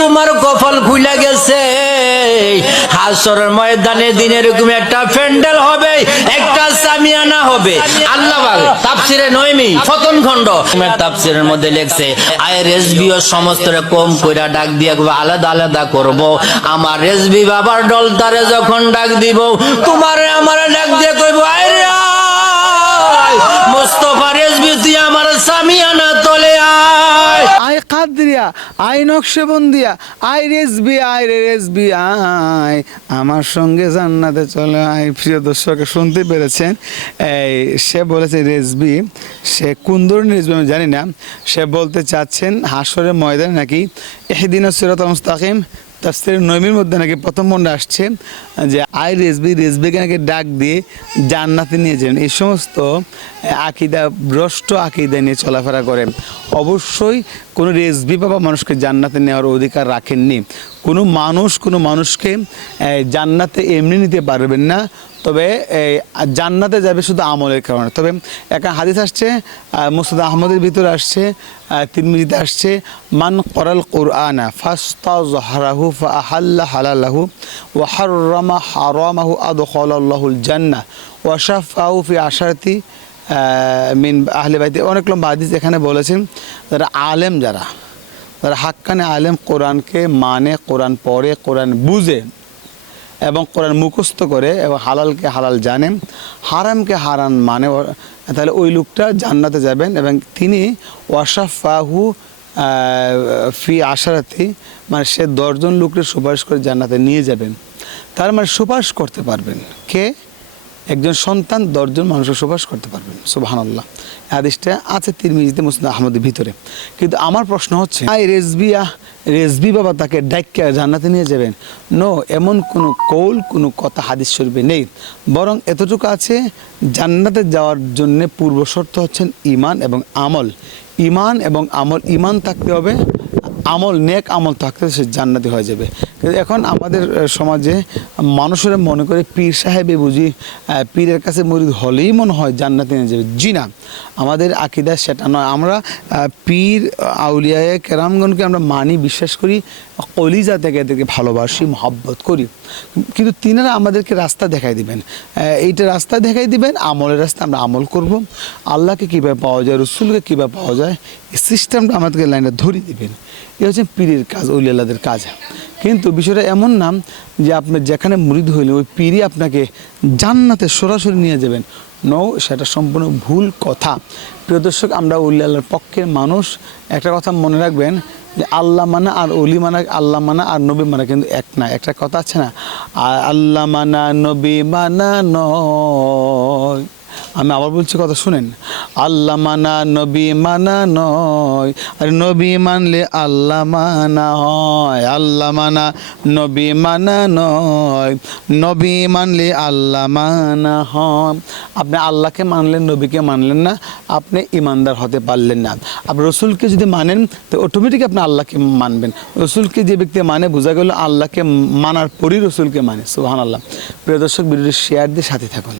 তোমার খুলে গেছে। হবে, একটা সামিয়ানা হবে। কম কইরা ডাক দিয়ে আলাদা আলাদা আমার রেজবি বাবার ডলতারে যখন ডাক দিব, তোমারে আমার ডাক দিয়ে কইব, আয় আয়, মোস্তফা রেজবি, তুই আমার সামিয়ানা কাদরিয়া বন্দিয়া, আই রেস বি আই রে রেসবি, আই। আমার সঙ্গে জান্নাতে চলে আই প্রিয় দর্শক, শুনতে পেরেছেন? এই সে বলেছে রেসবি, সে কোন ধরনের রেসবি আমি জানি না। সে বলতে চাচ্ছেন হাসরের ময়দান নাকি এহদিন সিরাত মুস্তাকিম তাফসির নবীর মধ্যে নাকি প্রথম মনে আসছে যে আই রেসবি রেসবিকে নাকি ডাক দিয়ে জান্নাতে নিয়ে যান। এই সমস্ত আকিদা, ভ্রষ্ট আকিদা নিয়ে চলাফেরা করেন। অবশ্যই কোনো রেসবি বাবা মানুষকে জান্নাতে নেওয়ার অধিকার রাখেননি। কোনো মানুষ কোনো মানুষকে জান্নাতে এমনি নিতে পারবেন না। তবে এই, জান্নাতে যাবে শুধু আমলের কারণে। তবে একটা হাদিস আসছে মুসাদ আহমদের ভিতরে আসছে তিরমিজিতে আসছে মান করাল কোরআনা ফাস্তা জহরাহু ফাহাল্লা হালালাহু ও হাররামা হারামাহু আদখালাল্লাহুল জান্না ওয়া শাফাহু ফি আশারতি মিন আহলে বাইতে। অনেক লম্বা হাদিস এখানে বলেছেন যারা আলেম যারা যারা হাক্কানে আলেম কোরআনকে মানে কোরআন পড়ে কোরআন বুঝে এবং কোরআন মুখস্থ করে এবং হালালকে হালাল জানেন, হারামকে হারান মানে তাহলে ওই লোকটা জান্নাতে যাবেন এবং তিনি ওয়াশাফাহু ফি আশারাতি মানে সে দশজন লোকের সুপারিশ করে জান্নাতে নিয়ে যাবেন। তার মানে সুপারিশ করতে পারবেন। কে? একজন সন্তান দশজন মানুষের সুপারিশ করতে পারবেন সুবাহান আল্লাহ হাদিসটা আছে তিরমিজিতে, মুসলিম আহমদের ভিতরে। কিন্তু আমার প্রশ্ন হচ্ছে, আই রেজবিয়া, রেজবি বাবা তাকে ডাইকা জান্নাতে নিয়ে যাবেন? নো এমন কোনো কৌল, কোনো কথা হাদিস শরীফে নেই। বরং এতটুকু আছে, জান্নাতে যাওয়ার জন্য পূর্ব শর্ত হচ্ছেন ইমান এবং আমল। ইমান এবং আমল, ইমান থাকতে হবে আমল, নেক আমল থাকতে সে জান্নাতি হয়ে যাবে। কিন্তু এখন আমাদের সমাজে মানুষেরা মনে করে পীর সাহেবে বুঝি পীরের কাছে মরিদ হলেই মনে হয় জান্নাতি নিয়ে যাবে। জি না, আমাদের আকিদা সেটা নয়। আমরা পীর আউলিয়ায় কেরামগণকে আমরা মানি, বিশ্বাস করি, কলিজা থেকে এদেরকে ভালোবাসি, মহব্বত করি। কিন্তু তিনারা আমাদেরকে রাস্তা দেখাই দিবেন। এইটা রাস্তা দেখাই দিবেন, আমলের রাস্তা আমরা আমল করব। আল্লাহকে কীভাবে পাওয়া যায়, রসুলকে কীভাবে পাওয়া যায়, এই সিস্টেমটা আমাদেরকে লাইনে ধরিয়ে দিবেন। এ হচ্ছে পীরের কাজ উলিয়ালাদের কাজ। কিন্তু বিষয়টা এমন নাম যে আপনি যেখানে মুরিদ হইলে ওই পীরই আপনাকে জান্নাতে সরাসরি নিয়ে যাবেন। নৌ সেটা সম্পূর্ণ ভুল কথা। প্রিয় দর্শক, আমরা উলিয়াল্লার পক্ষের মানুষ। একটা কথা মনে রাখবেন যে আল্লাহ মানা আর অলি মানা, আল্লাহ মানা আর নবী মানা কিন্তু এক না, একটা কথা আছে না আর আল্লাহ মানা, নবী মানা নয়। আমি আবার বলছি কথা শুনেন। আল্লাহ মানা, নবী মানা নয়। আর নবী মানলে আল্লাহ মানা হয়। আল্লাহ মানা, নবী মানা নয়। নবী মানলে আল্লাহ মানা হয়। আপনি আল্লাহকে মানলেন, নবীকে মানলেন না, আপনি ইমানদার হতে পারলেন না। আপনি রসুলকে যদি মানেন, তো অটোমেটিক আপনি আল্লাহকে মানবেন। রসুলকে যে ব্যক্তি মানে বোঝা গেল আল্লাহকে মানার পরই রসুলকে মানে। সুহান আল্লাহ প্রিয় দর্শক, ভিডিওটি শেয়ার দিয়ে সাথে থাকুন।